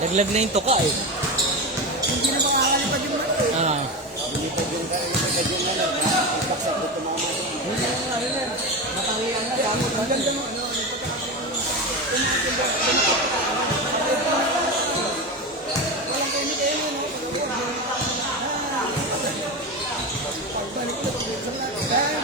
Laglag na yung tuka eh. Hindi na makakalipad yung bato eh. Ah. Lumipad yung ipaksak ko tumama. Hindi na nga, yun yan. Matangian na, gamot. Ang ganda mo, ano, walang kayo kayo, no? Pagbalik ko na pag-isang natin.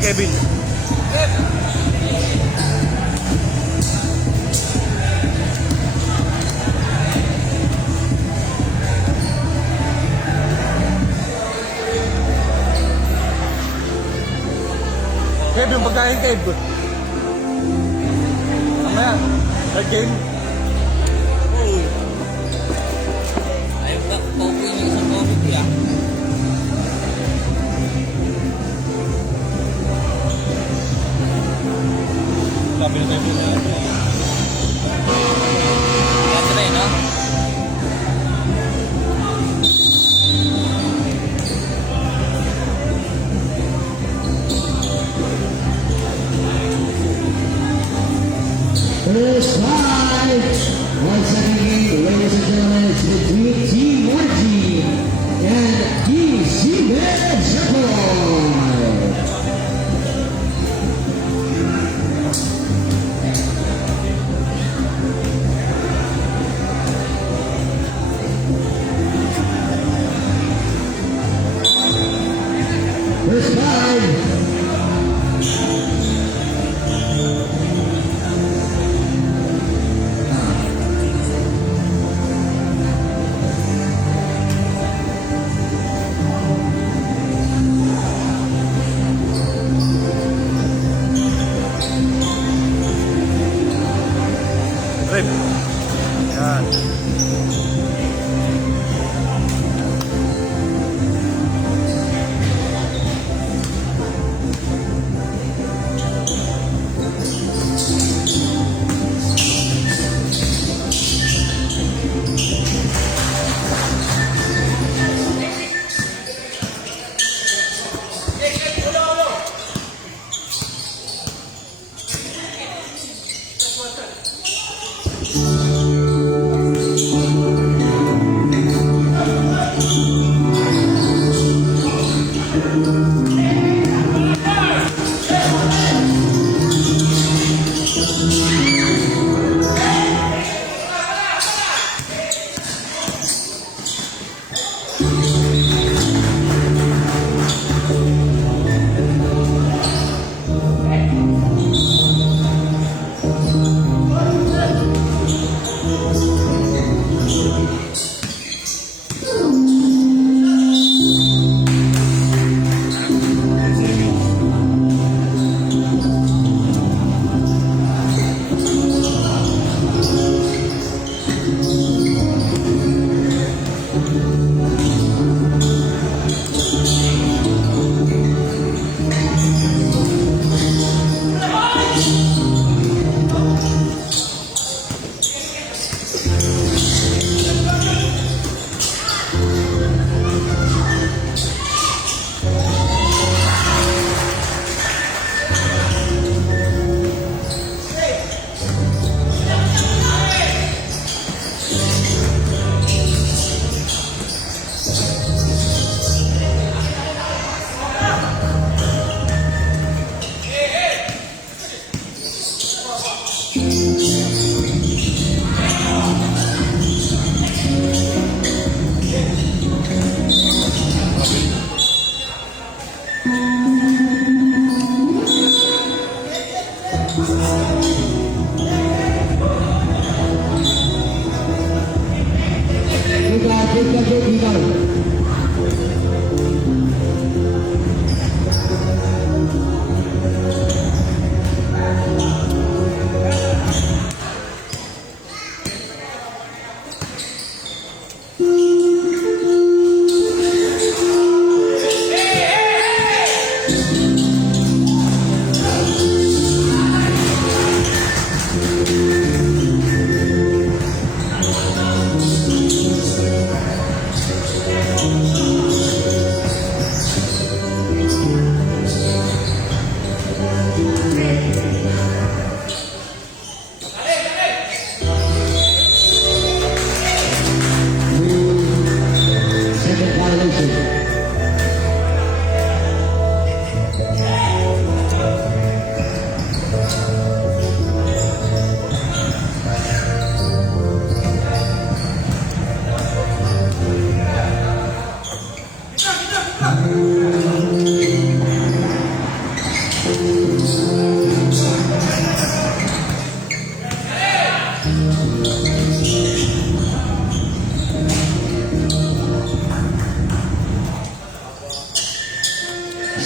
Kevin. Kev, yung pagkain, Kev. Mamaya, nag-game. Ayaw na, paupo yung isang coffee ah. Sabi na tayo na. Ganda rin, no? First line.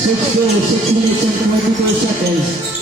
6 goals, 6 minutes and 24 seconds.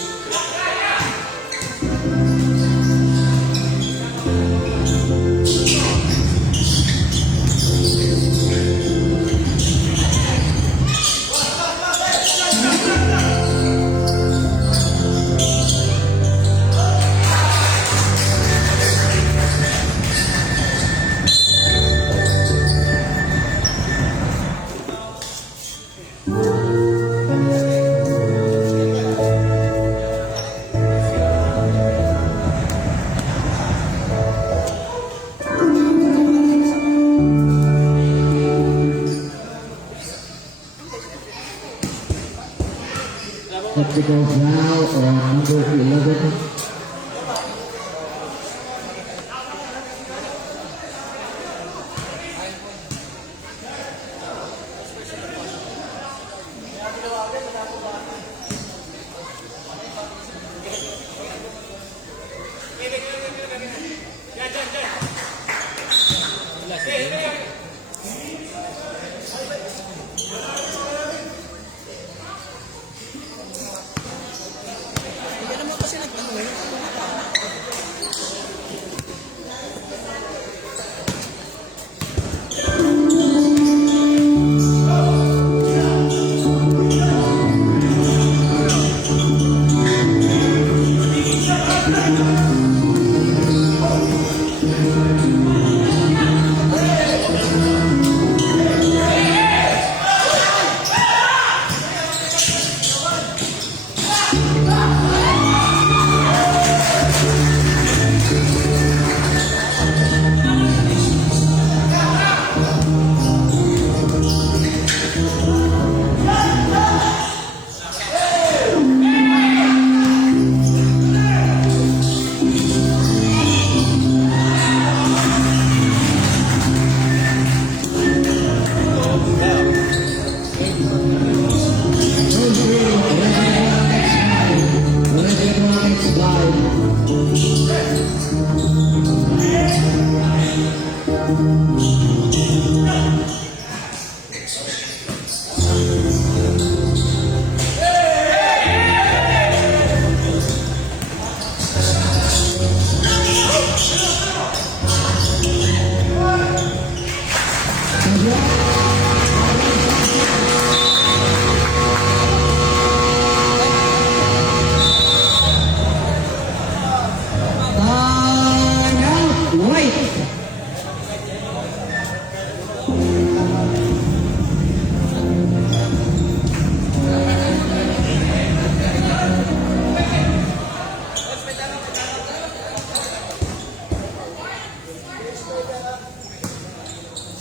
Tactical foul on number 11. Hindi naman kasi nagtanong eh.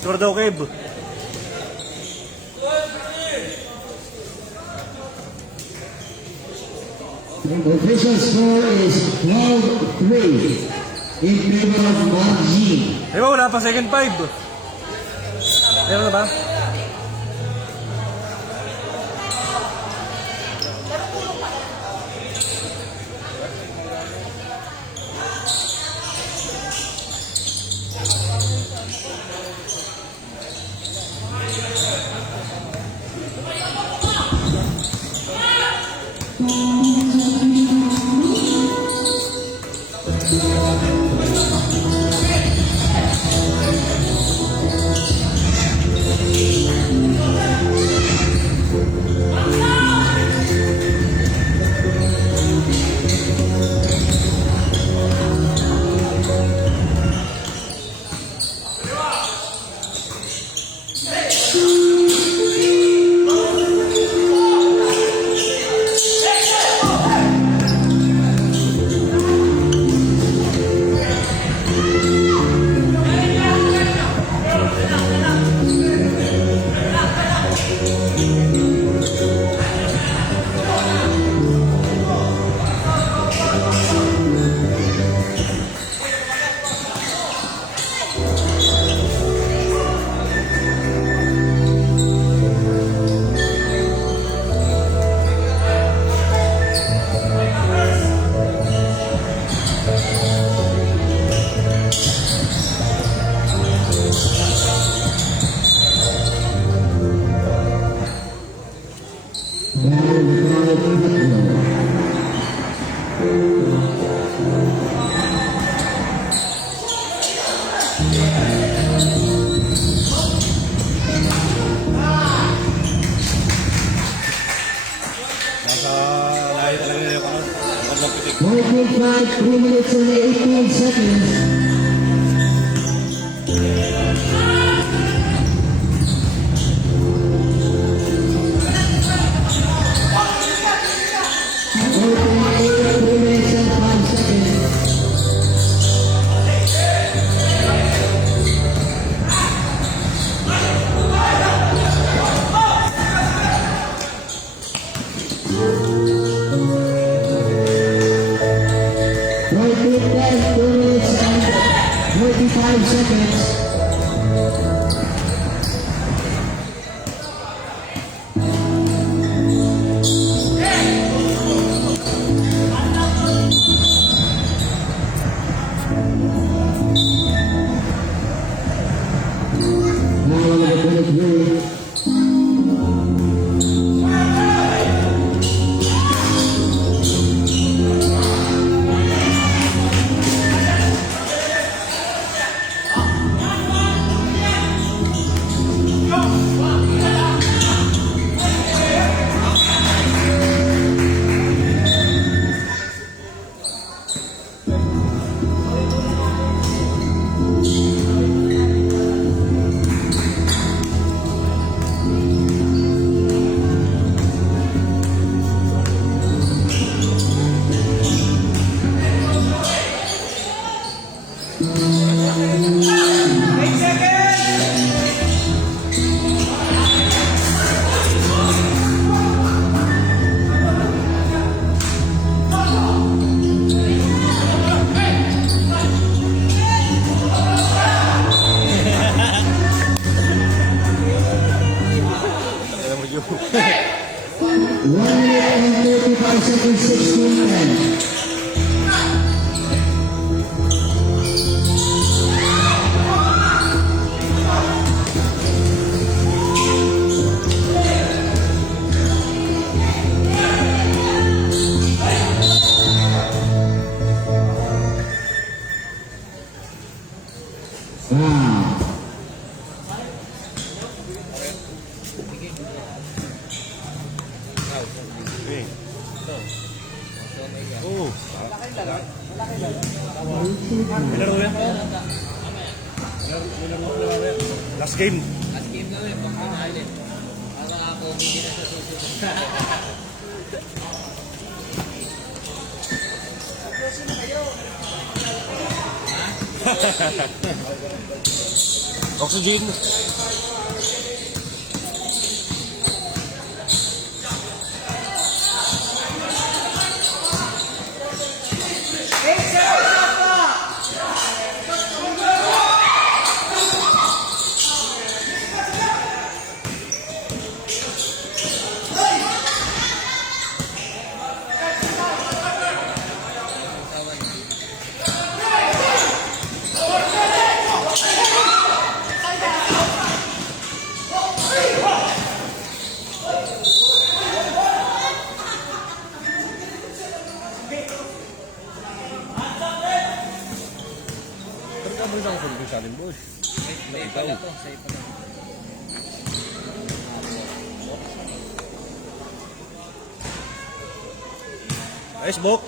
Score daw, Kev. The official score is 12-3 in favor of Margie. Di ba wala pa second 5? Meron na ba? Nasa layo talaga na yung ano. Magandang pitik. 1.5, 3 minutes and 18 seconds. Alam mo yun. 1 minute and 35 seconds, 16 men. Wow. Okay. Oh. May laro yan? May laro yan? Last game. Last game na rin, baka mahalin. Para ako hindi na sa susunod. Oxygen. Kamu lang kung sa atin, boss. Safe pala to, safe pala. Ayos, Bok.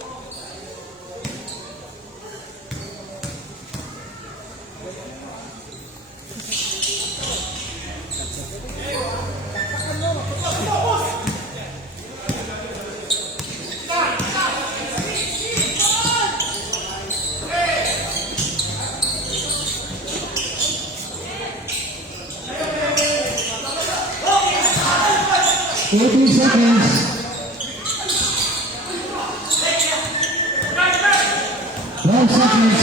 Eighteen seconds. 12 seconds.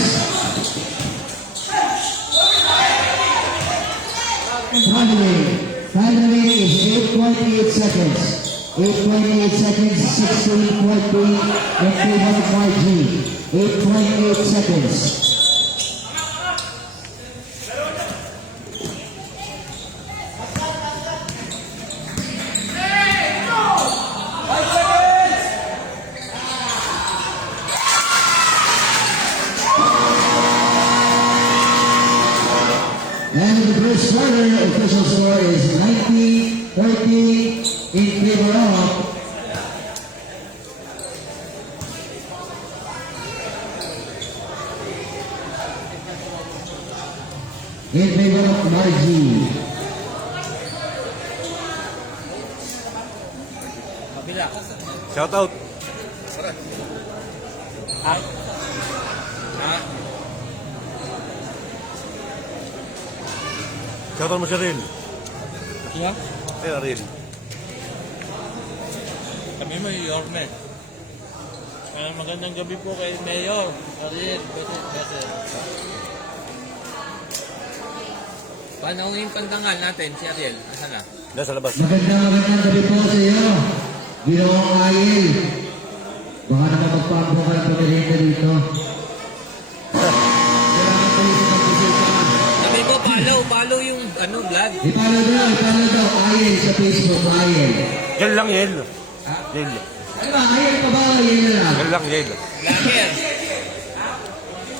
Time remaining is 8.8 seconds. 8.8 seconds, 16.3 in favor of YG. 8.8 seconds. Margie. Kabila. Shout out. Ha? Shout out mo si Ril. Yeah? Ril. Kami mo, Yorme. Magandang gabi po kay Mayor. Ariel, beses. Paano yung pandangal natin, si Ariel? Nasaan na? Nasa labas. Magandang gabi po sa iyo. Ginoong Ayel. Baka naman magpapro ka ng pamilya dito. Salamat po sa pagbisita. Sabi ko, follow yung vlog. Ipalo daw, Ayel sa Facebook, Ayel. Yel lang, Yel. Yel. Ano ba, Ayel pa ba? Ayel na lang. Yel lang, Yel. Vlogger.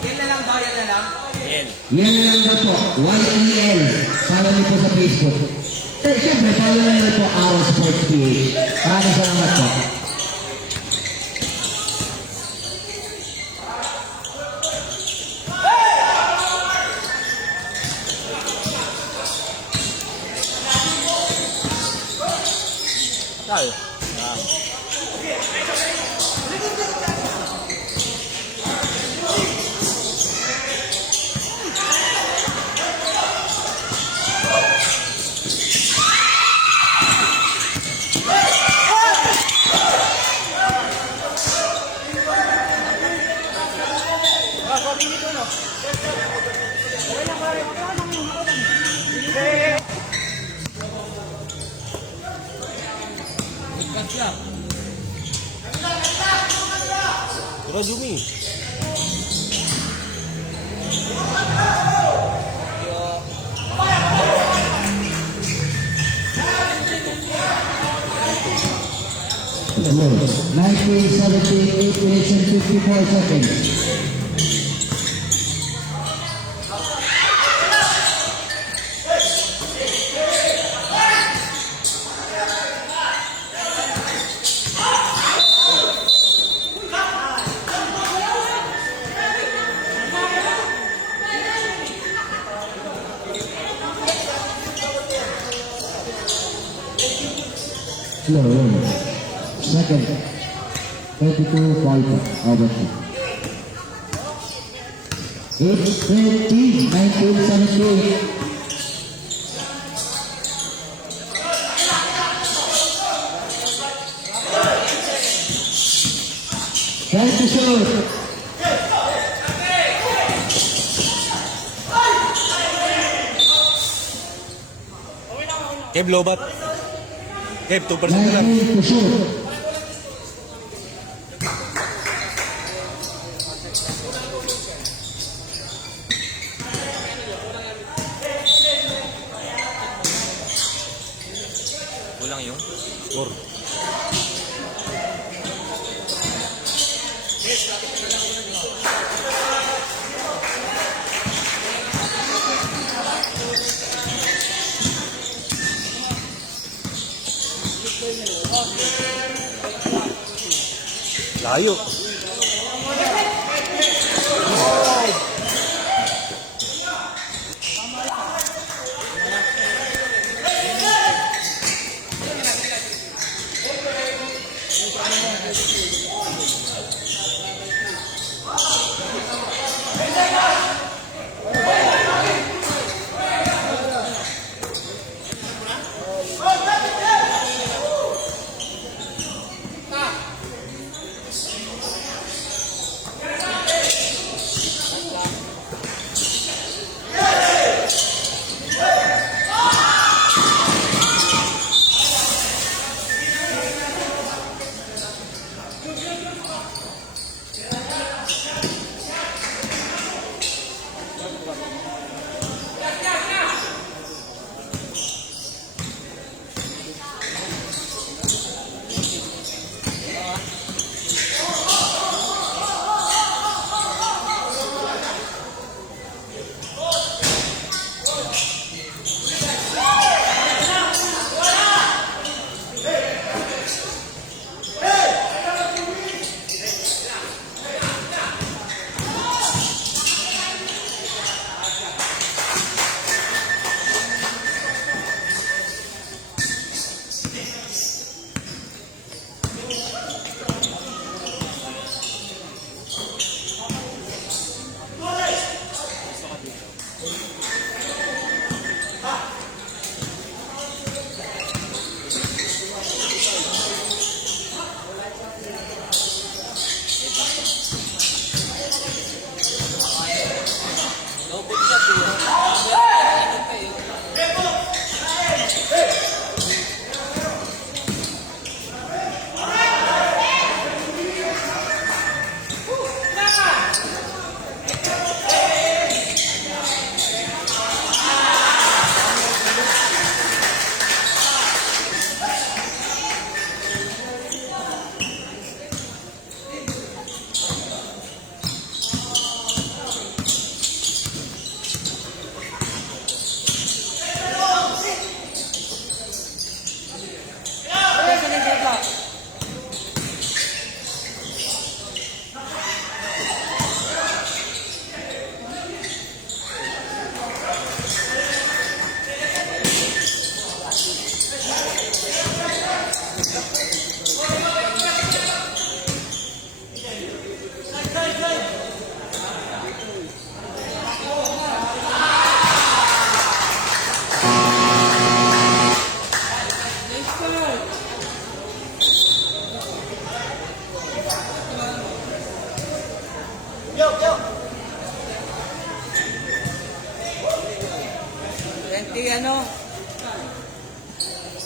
Yan na lang ba? Yan na lang? Yan. Yan na lang daw po, YEL. Follow niyo po sa Facebook. Siyempre, follow na niyo po Aros Sports PH. Maraming salamat po. Tayo. Bigkas lang. Tara, Jumi. Hello. 19, 17, 8 minutes and 54 seconds. Slow. Second. 22, 5, over 2. 8, 20, 19, 17. Time to shoot. Kev, lobat. Kev, 2% na lang. 19 to shoot. Kulang yung? Score. Layo.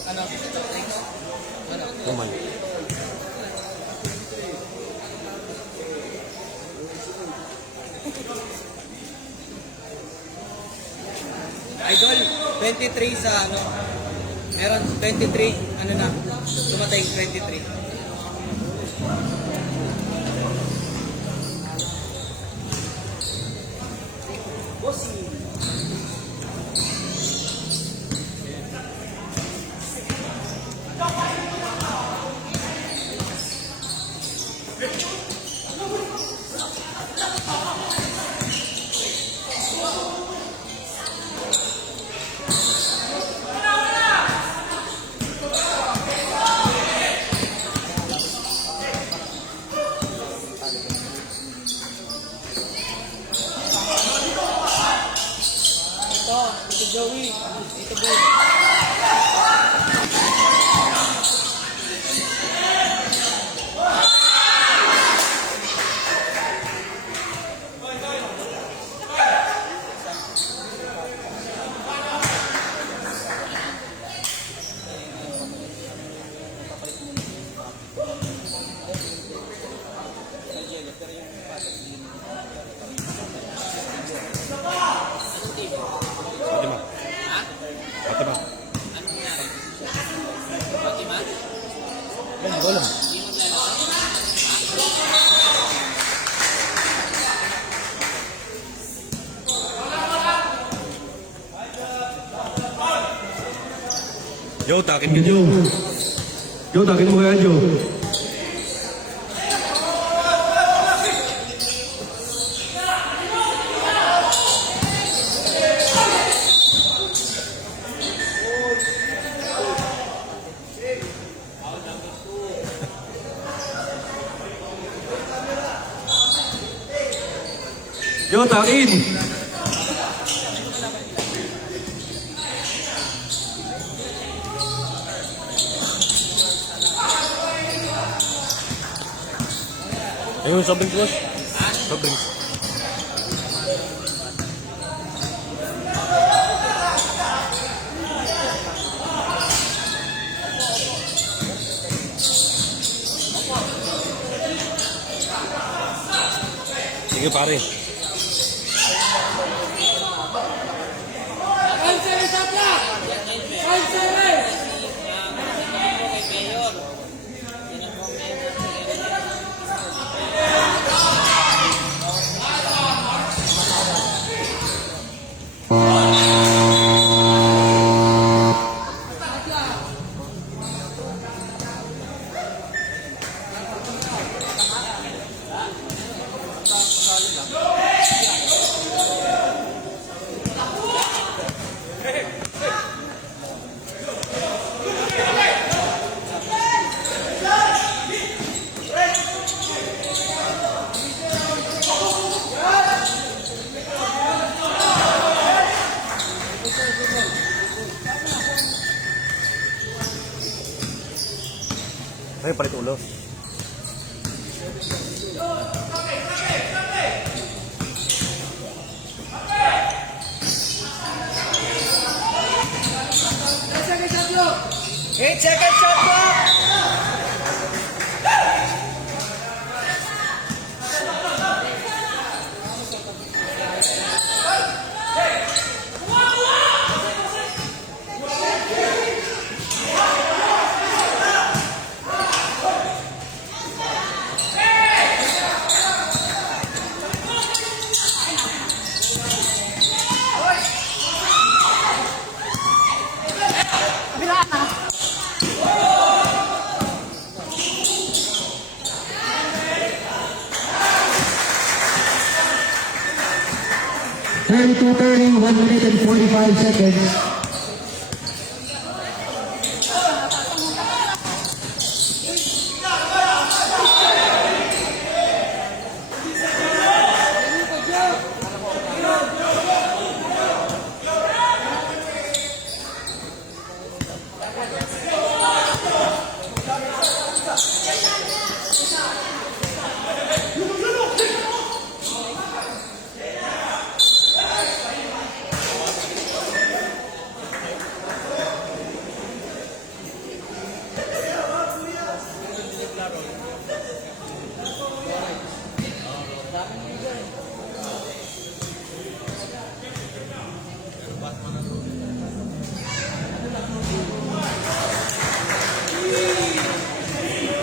Ano? Thanks. Ano? Kuman. Idol, 23 sa ano? Meron 23, ano na? Tumatay 23. Ito Joey. Ito Boy. Fatima. Fatima. Anong nangyari? Fatima? Bola. Hindi mo tayo Joe, takin ka, Joe. Joe, takin mo kaya, Joe. Joe, takin. Ayun, soft drinks, boss. Soft drinks. Sige, pare. Ay, palit ulo. Hey, check it, shot clock! Thirty-two, 1 minute and 45 seconds.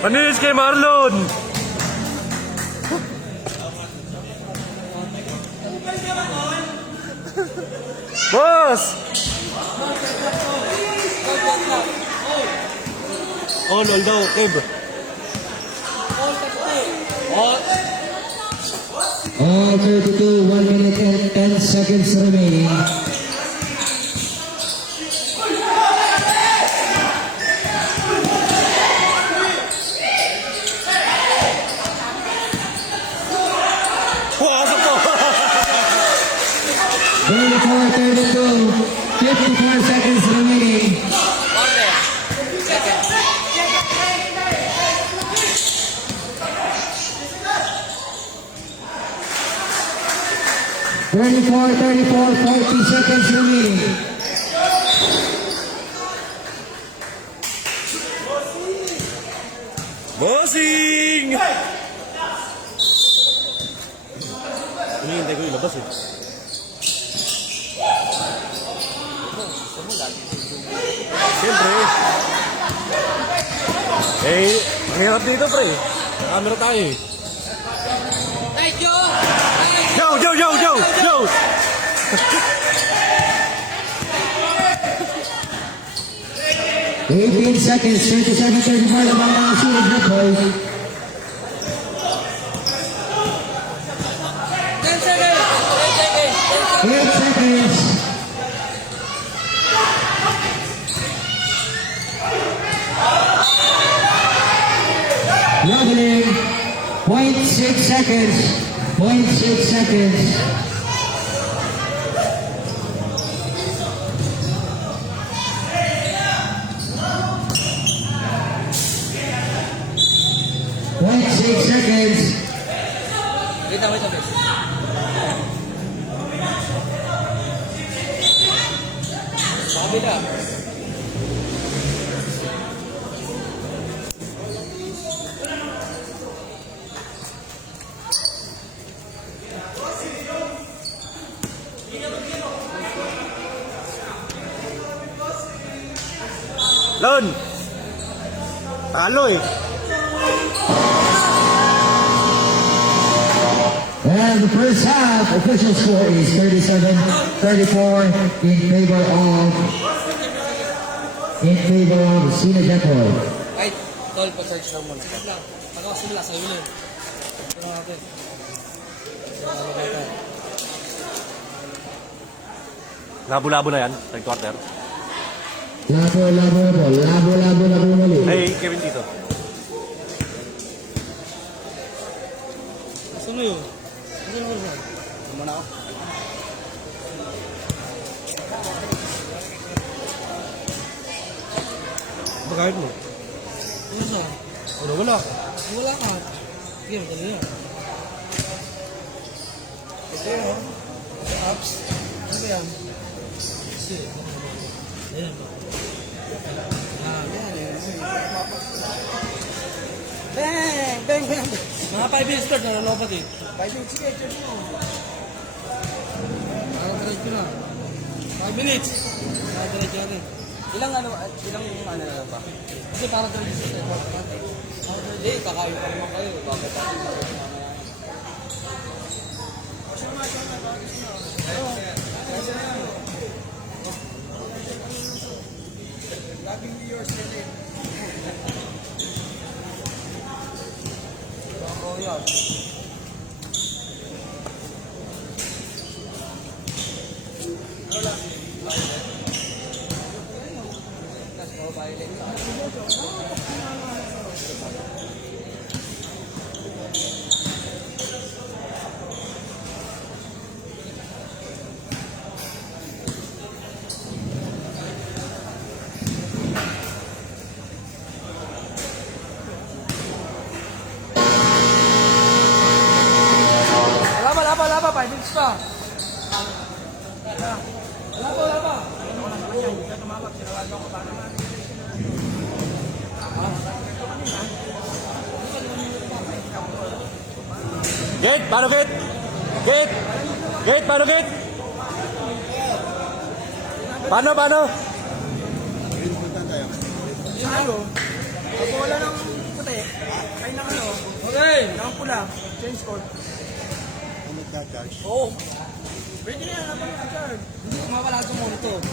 Panis kay Marlon! Boss! All daw, Kev. All 32, 1 minute and 10 seconds remaining. Pumasok po! 34, 32, 54 seconds remaining. Second. 34, 34, 40 seconds remaining. Bossing! Hinihintay ko ilabas eh. Siyempre. Eh, mahirap dito pre. Camera tayo eh. Hey, Joe! Yo, yo, yo, yo, yo! 18 seconds, 37, 35, the ball now shooting good play. 10 seconds! 8 seconds. Leveling. 0.6 seconds. 0.6 seconds. .6 seconds. Wait, wait. Sabi na. Lon! Talo eh. And the first half official score is 37-34 in favor of Sina Jacol. Ay, tol, pa-search lang muna. Pagkasimula sa ulo. Ito natin. Labo-labo na yan, third quarter. Labo muli. Hey, Kevin dito. Saan mo yun? Saan mo yun? Muna ako. Bakit mo? Ano saan? Wala. Wala ka. Sige, madali yan. Ito yun. Apps. Ano ba yan? Sige. Ayan ba? Bang! Mga 5 minutes start na lalopat eh. 5 minutes, sige, check mo. Diretso na. 5 minutes. Diretso natin. Ilang ano na ba? Kasi para diretso sa effort natin. Hindi, kakain pa naman kayo. Bakit? Laging yours din. Oh, yan. Wala pa, 5 minutes pa. Wala pa. Gate, paano gate? Gate, paano gate? Paano? Ano? Pag wala ng puti, Okay, ang pula. Change court. Oo. Pwede na yan, naman charge. Hindi ko mawala sa monitor.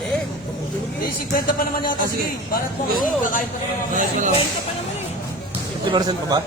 Eh, 50 pa naman yata. Sige, barat mo. Kakain pa naman. 50 pa naman eh. 50% pa ba?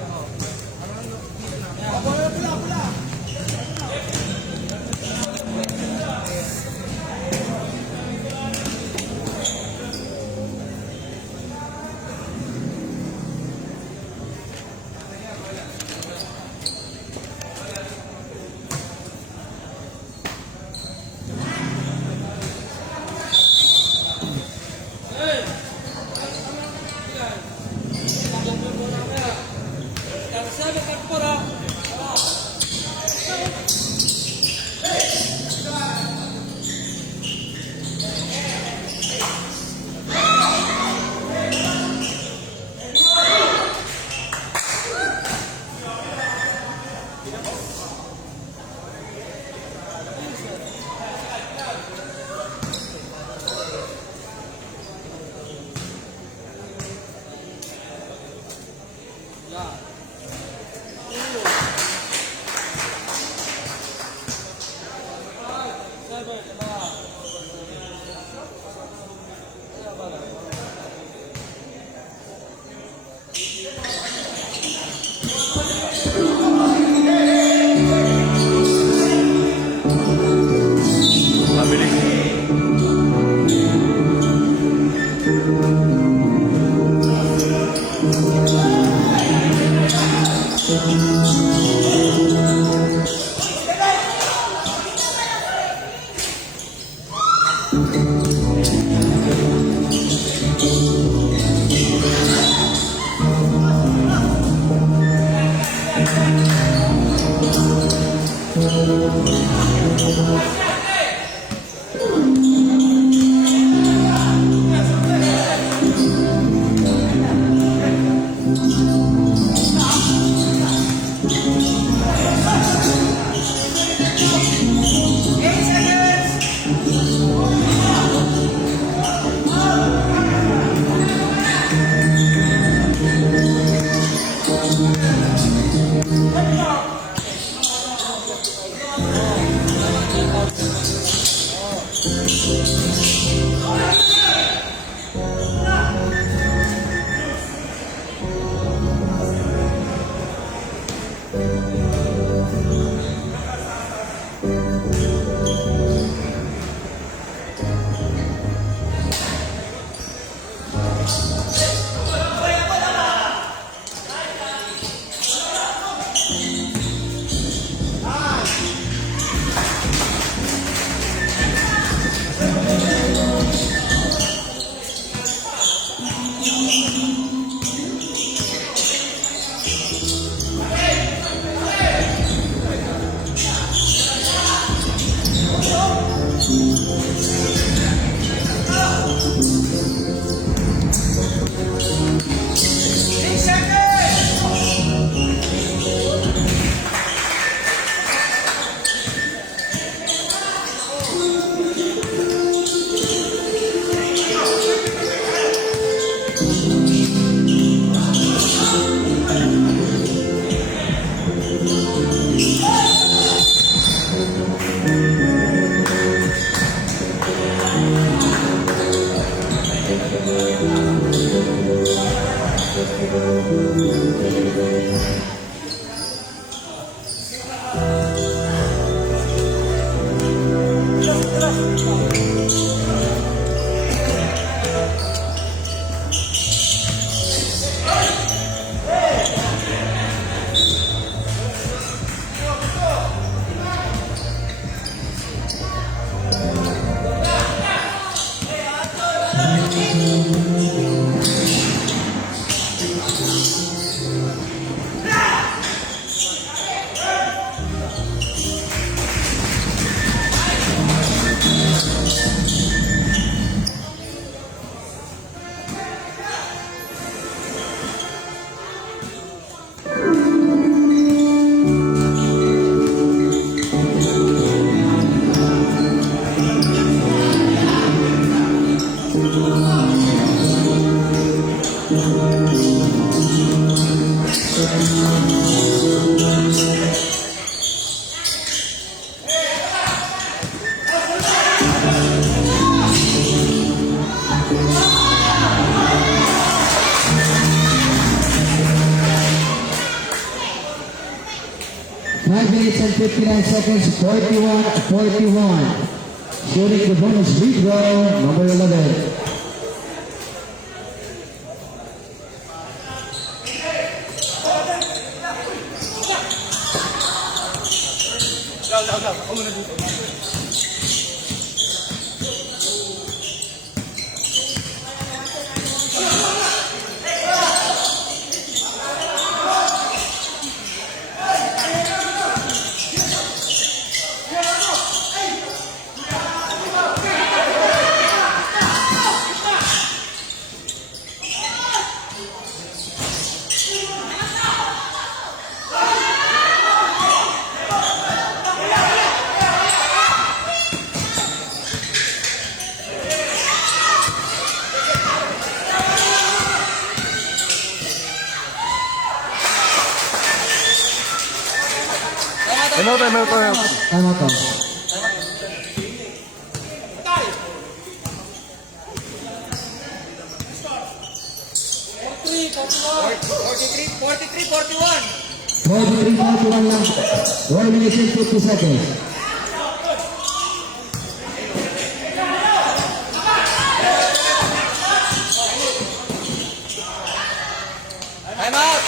Sabi ka pura. 5 minutes and 59 seconds, 41-41. Shooting the bonus free throw, number 11. Time out. Tama to. Three, 43-41. 43-41 lang. 4 minutes and 50 seconds. Time out.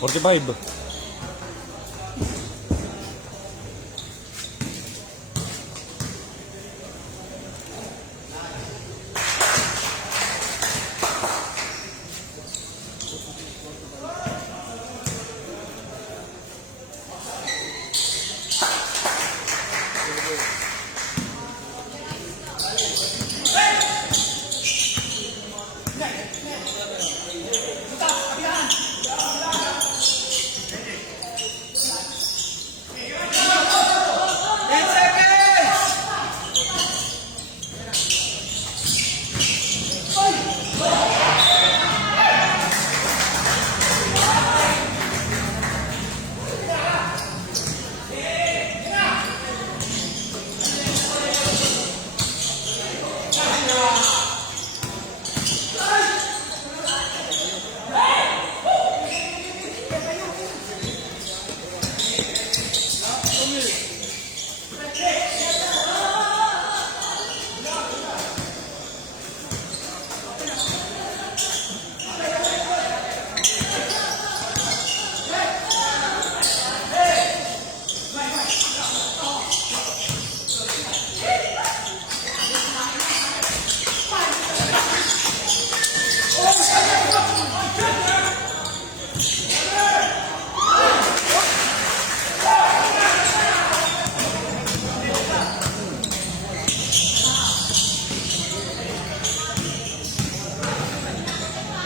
Forty-five.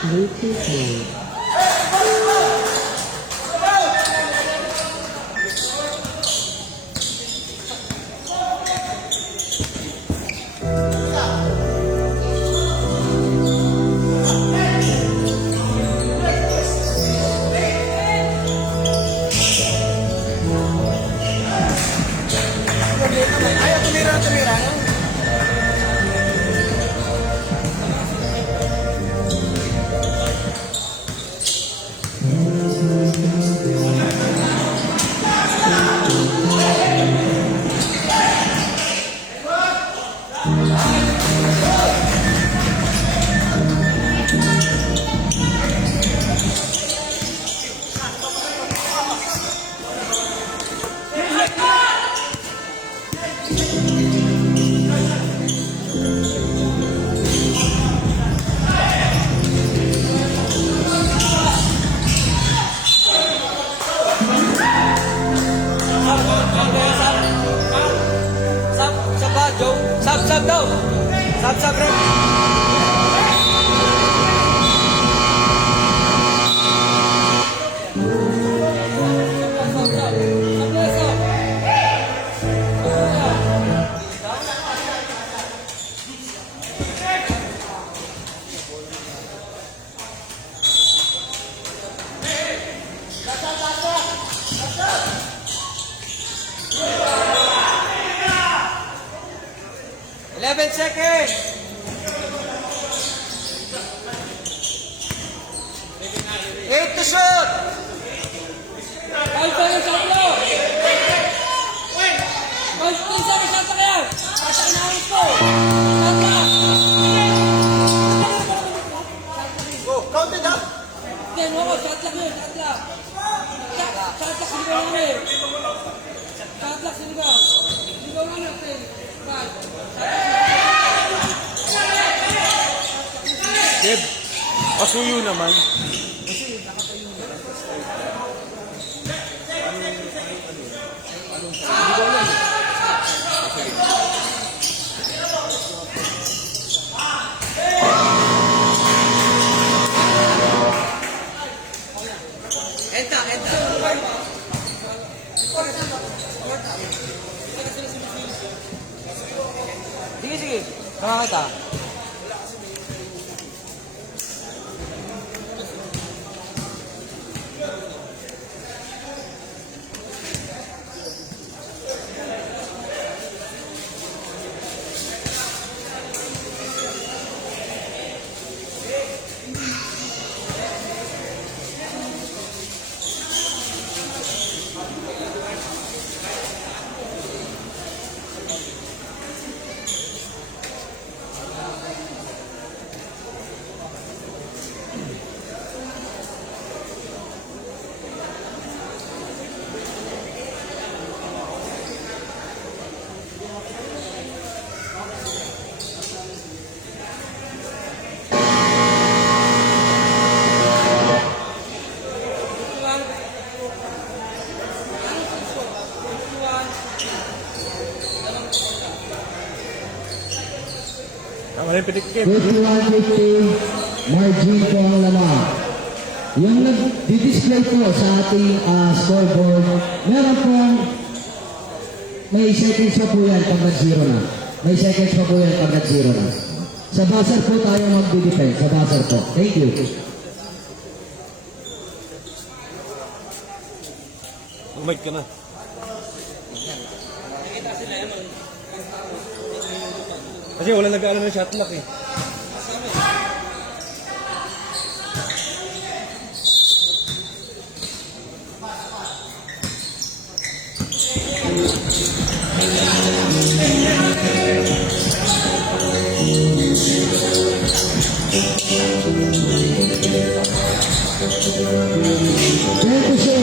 Bluetooth mode. Ayaw, tumira. 11 seconds. 8 to shoot. 5 seconds shot mo. 15 seconds shot na kaya. Asa inahit ko. Shot na. Go, count it up. Then, wako, shot lang yun, shot lang. Shot lang, sinigaw namin. Shot lang, sinigaw. Sinigaw namin. Deb, pasuyo naman. Enta. Sige. Kama kita. Tama na yung pinikip. 51-50, margin po ang lamang. Yung nag-display po sa ating scoreboard, meron pong may seconds pa po yan pag nag-zero na. May seconds pa po yan pag nag-zero na. Sa buzzer po tayo mag-defend. Sa buzzer po. Thank you. Umay ka na. Kasi wala nag-aalam ng shot clock eh. Thank you, sir.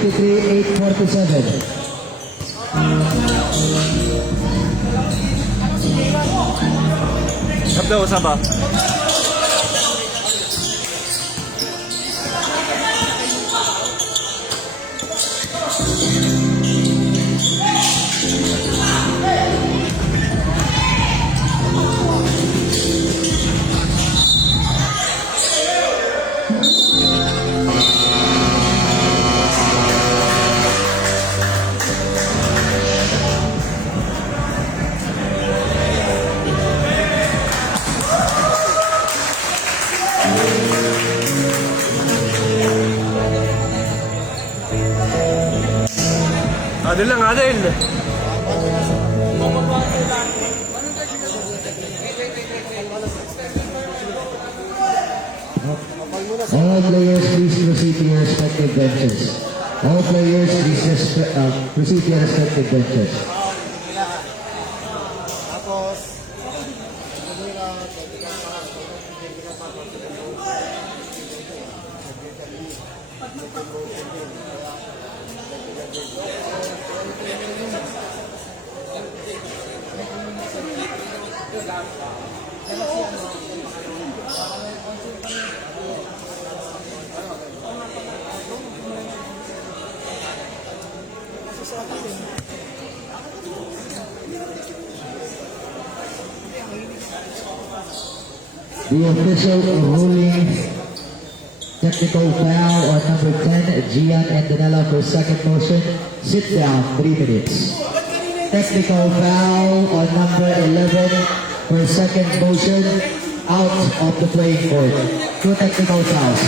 57-53, 847. Sabda, usap ba? Adil lang, Adil. All players, please proceed to your respective benches. All players, please proceed to your respective benches. The official ruling technical foul on number 10, Gian and Danella for second motion. Sit down, 3 minutes. Technical foul on number 11 for second motion. Out of the playing court. 2 technical fouls.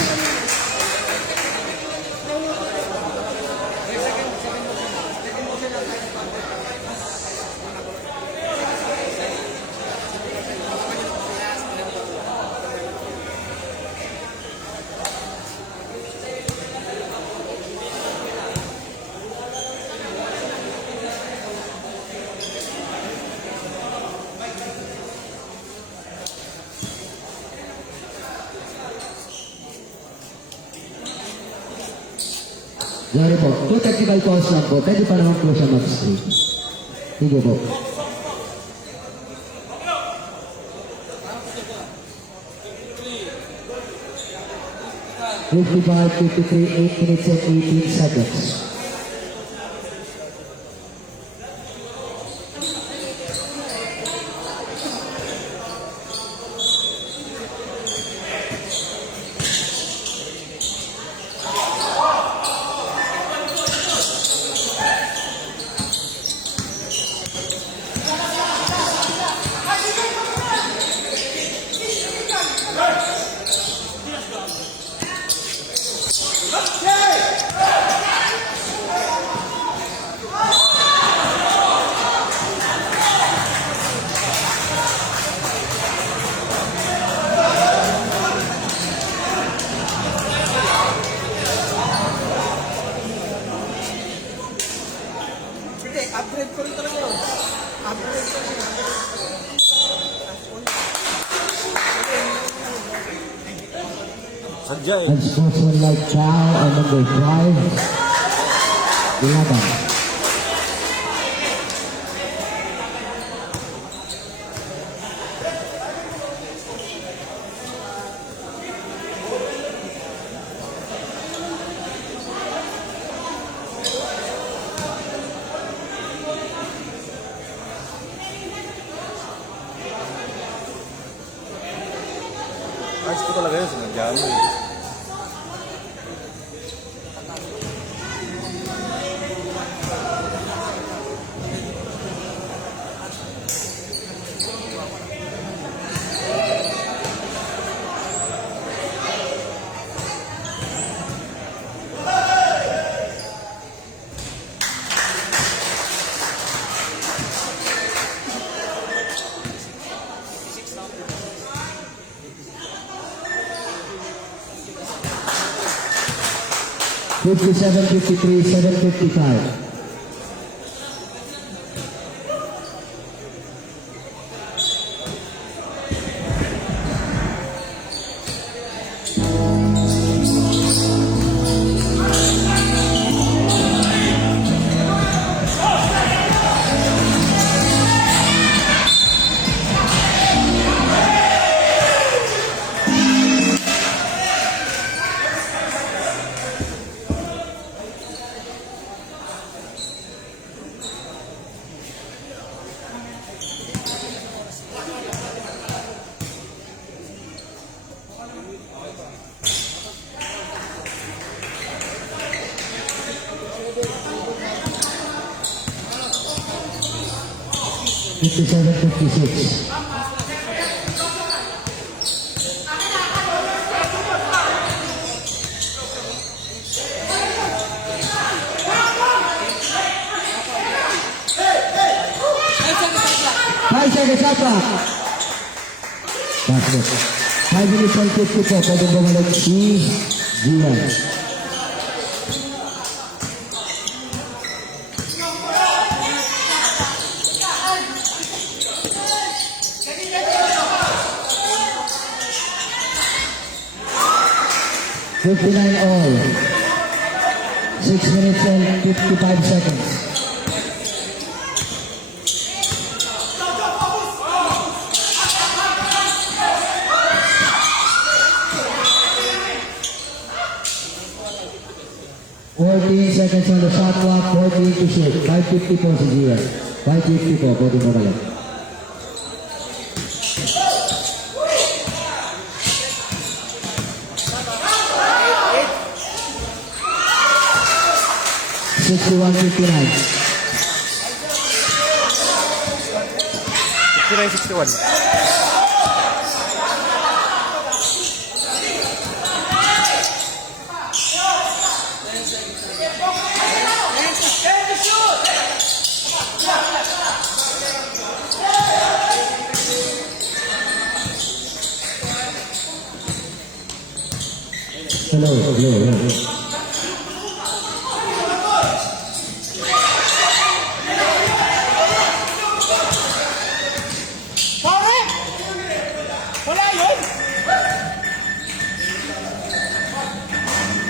Sorry po, 2 technical calls lang po. Pwede pa naman po siya mag-stream. Sige po. (55, 53, 8 minutes and 18 seconds. Upgrade ko rin talaga yun. Upgrade ko rin. Sadya eh. Unsportsmanlike foul on number 5. 11. Ayos ko talaga yun, sinadya mo eh. (57, 53, 755). 57-56. Ay, sa Five katla. seconds up clock. Basket. 5 minutes and 50 po. Pwede bumalik si Gian. $59 all. 6 minutes and 55 seconds. Fourteen seconds on the shot clock, 14 to shoot. 5:50 po si Gia. 5:50 po, pwede mo kayo. $61-59. 59-61. Hello.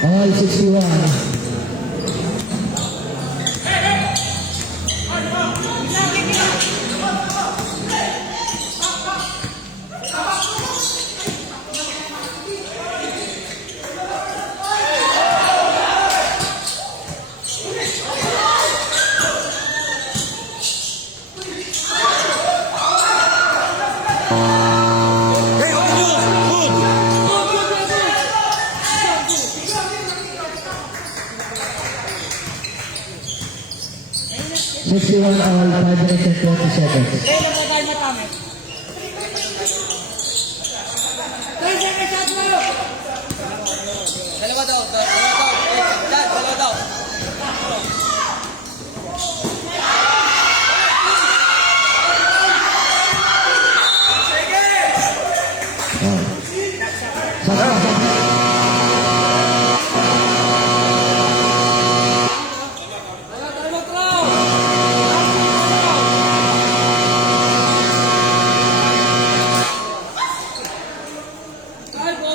All 61. Hey, good! 61 all, 5 minutes and 20 seconds. Kailan ba tayo matamit? 10 seconds out mo! Dalawa daw. Dad, dalawa daw.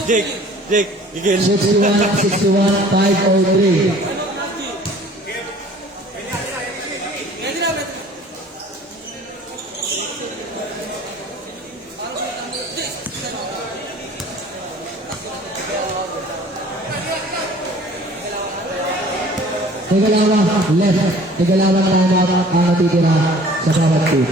Jake, again. 61, 5:03. Ready na, ready. Tigalawang left. Tigalawang timeout ang natitira sa bawat team.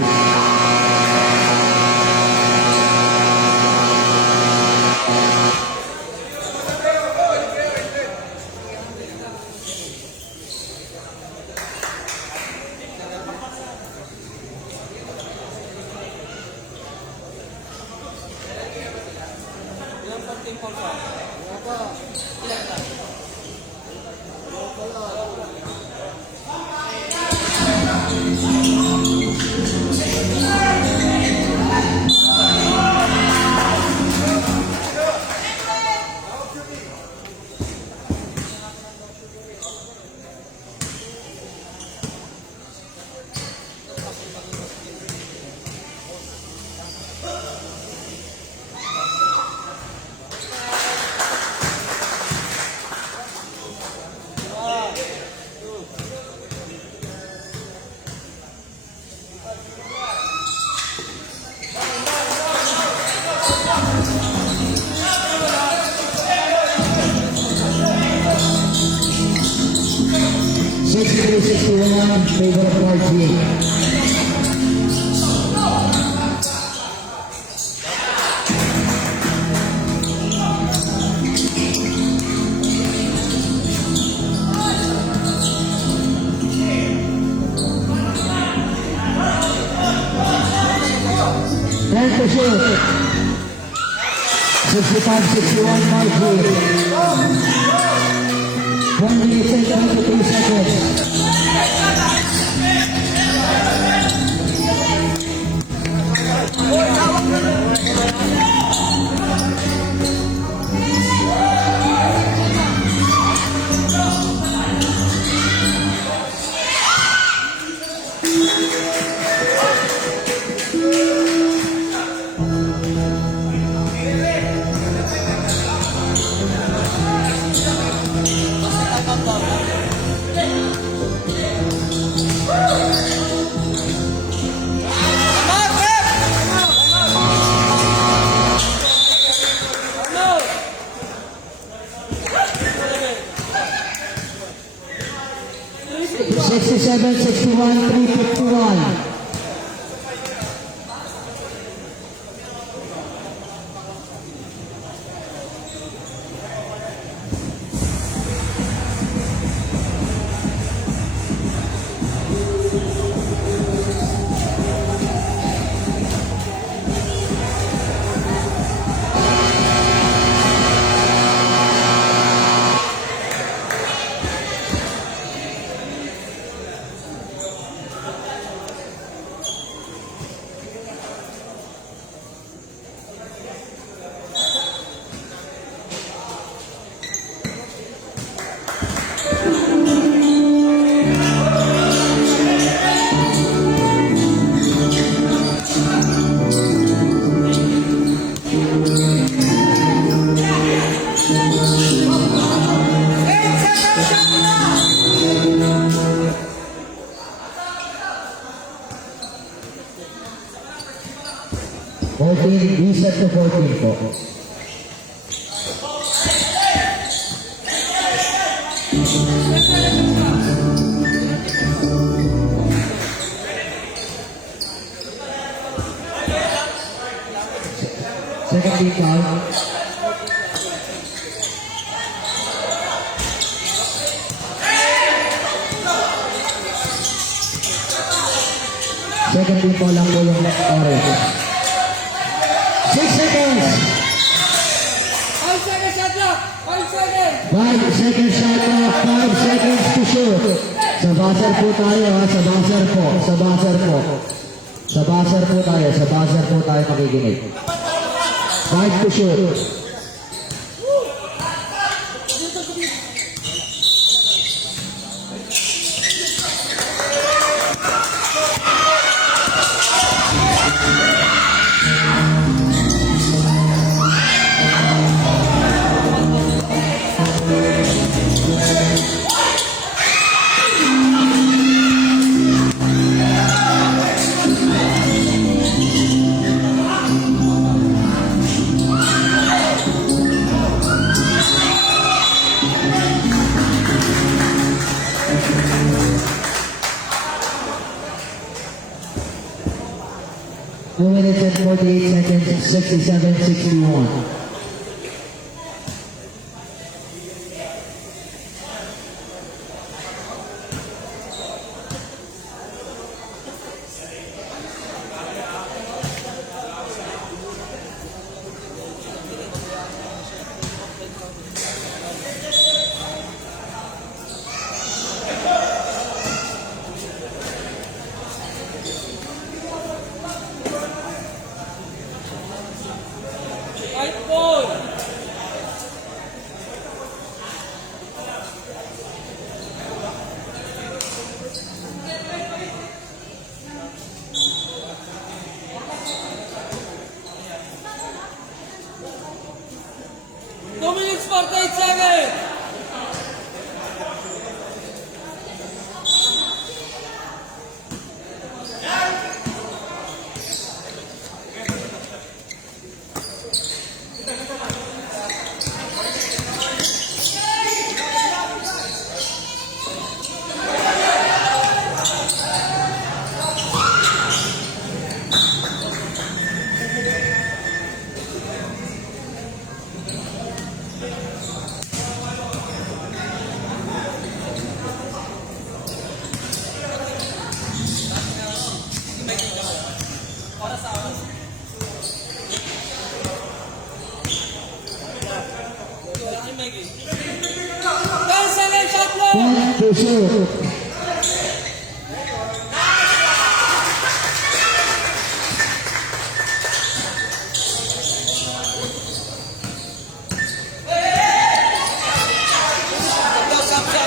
Favor of Margie. 65-61 margin. 1 minute and 22 seconds. Ano? 67-61, 351. Reset to 14 po. Second team foul. Second team po lang po yung orange. 6 seconds. 5 seconds shot clock! 5 seconds! 5 seconds shot clock, 5 seconds to shoot. Sa buzzer po tayo ha, sa buzzer po, sa buzzer po. Sa buzzer po tayo, sa buzzer po tayo makikinig. 5 to shoot. Two minutes and 48 seconds, 67-61. Kahit po, Point to shoot.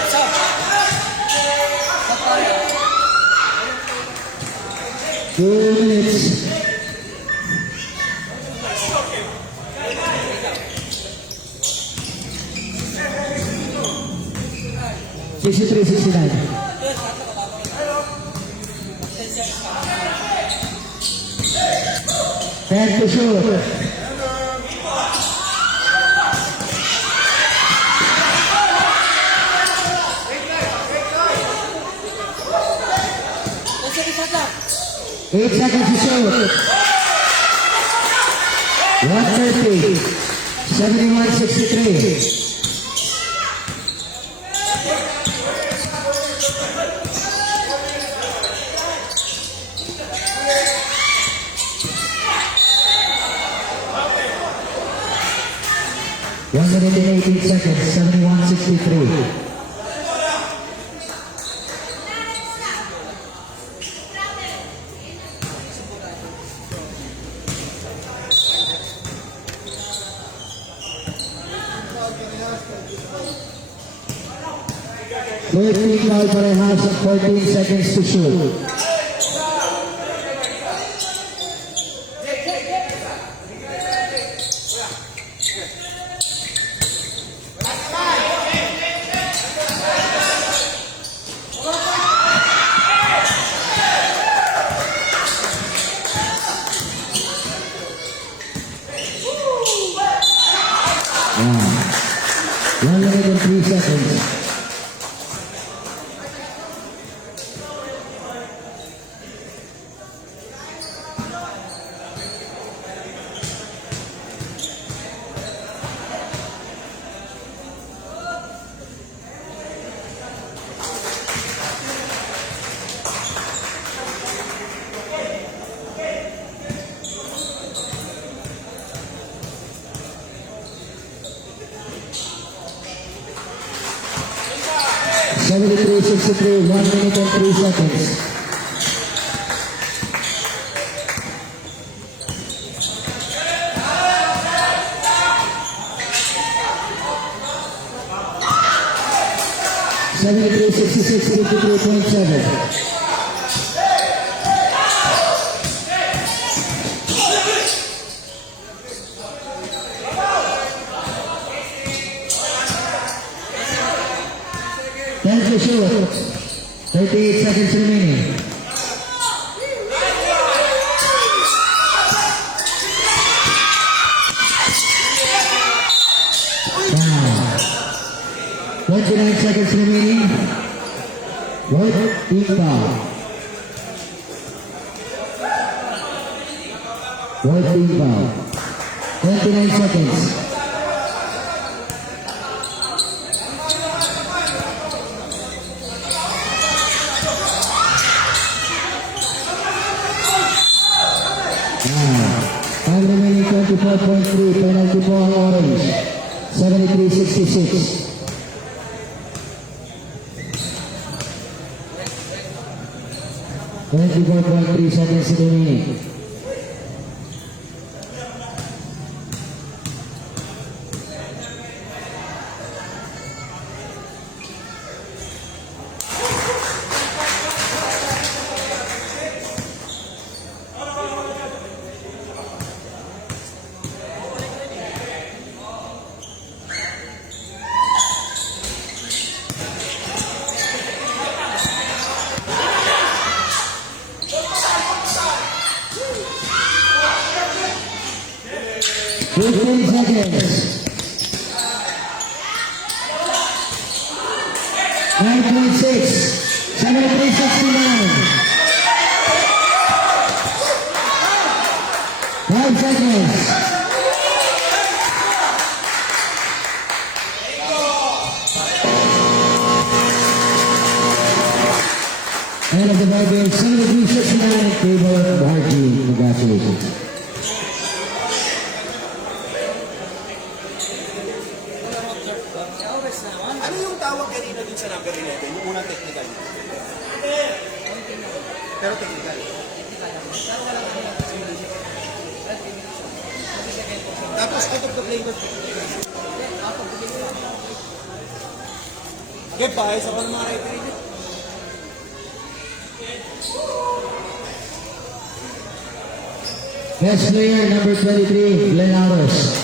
Stop. 2 minutes. Sixty-three, 69. Ten to shoot. Let's 8 seconds to shoot. 130. 71-63. One minute and 18 seconds, 71-63. Thirteen foul parehas at 14 seconds to shoot. Wow. 1 minute and 3 seconds. Seventy-three, 63, 1 minute and 3 seconds. Seventy-three, 66, 53.7. Ten to shoot. 38 seconds remaining. Wow. 29 seconds remaining. White team foul. White team foul. 29 seconds. Time remaining 24.3, penalty po ang orange. 73-66. .3 seconds remaining. Fifteen seconds. 9.6. 73-69. 5 seconds. End of the ball game, 73-69 in favor of Margie. Congratulations. Ano yung tawag kanina dun sa number 11, yung unang technical. Pero technical. Tapos out of the play ko. Okay, paayos ako ng mga referee. Best player number 23, Glenn Aros.